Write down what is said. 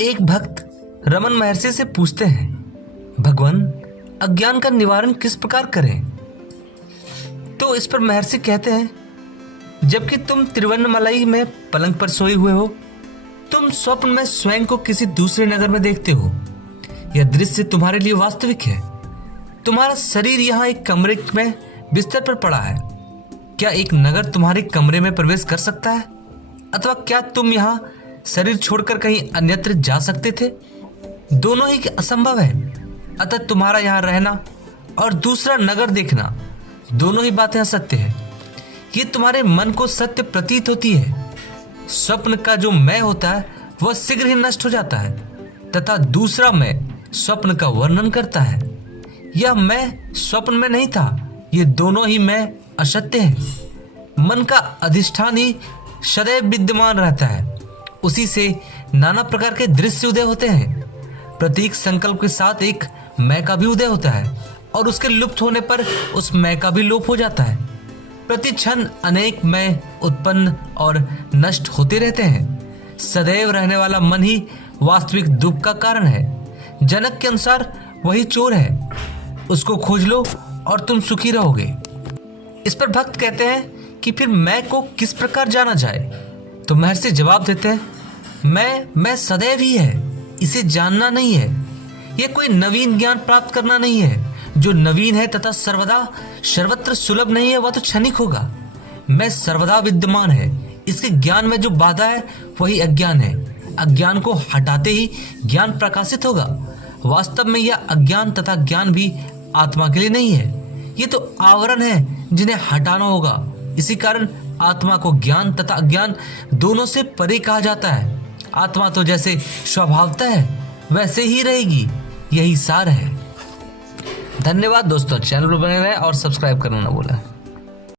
एक भक्त रमन महर्षि से पूछते हैं, भगवान अज्ञान का निवारण किस प्रकार करें? तो इस पर महर्षि कहते हैं, जबकि तुम तिरुवन्नमलई में पलंग पर सोए हुए हो, तुम स्वप्न में स्वयं को किसी दूसरे नगर में देखते हो। यह दृश्य तुम्हारे लिए वास्तविक है। तुम्हारा शरीर यहाँ एक कमरे में बिस्तर पर पड़ा है। क्या एक नगर तुम्हारे कमरे में प्रवेश कर सकता है? अथवा क्या तुम यहाँ शरीर छोड़कर कहीं अन्यत्र जा सकते थे? दोनों ही असंभव है। अतः तुम्हारा यहाँ रहना और दूसरा नगर देखना, दोनों ही बातें असत्य है। ये तुम्हारे मन को सत्य प्रतीत होती है। स्वप्न का जो मैं होता है वह शीघ्र ही नष्ट हो जाता है तथा दूसरा मैं स्वप्न का वर्णन करता है। यह मैं स्वप्न में नहीं था। ये दोनों ही मैं असत्य है। मन का अधिष्ठान ही सदैव विद्यमान रहता है। उसी से नाना प्रकार के दृश्य उदय होते हैं। प्रतीक संकल्प के साथ एक मैं का भी उदय होता है और उसके लुप्त होने पर उस मैं का भी लोप हो जाता है। प्रति क्षण अनेक मैं उत्पन्न और नष्ट होते रहते हैं। सदैव रहने वाला मन ही वास्तविक दुख का कारण है। जनक के अनुसार वही चोर है। उसको खोज लो और तुम सुखी रहोगे। इस पर भक्त कहते हैं कि फिर मैं को किस प्रकार जाना जाए? तो महर्षि जवाब देते हैं, मैं सदैव ही है। इसे जानना नहीं है। यह कोई नवीन ज्ञान प्राप्त करना नहीं है। जो नवीन है तथा सर्वदा सर्वत्र सुलभ नहीं है वह तो क्षणिक होगा। मैं सर्वदा विद्यमान है। इसके ज्ञान में जो बाधा है वही अज्ञान है। अज्ञान को हटाते ही ज्ञान प्रकाशित होगा। वास्तव में यह अज्ञान तथा ज्ञान भी आत्मा के लिए नहीं है। ये तो आवरण है जिन्हें हटाना होगा। इसी कारण आत्मा को ज्ञान तथा अज्ञान दोनों से परे कहा जाता है। आत्मा तो जैसे स्वभावतः है वैसे ही रहेगी। यही सार है। धन्यवाद दोस्तों, चैनल पर बने रहें और सब्सक्राइब करना ना भूलें।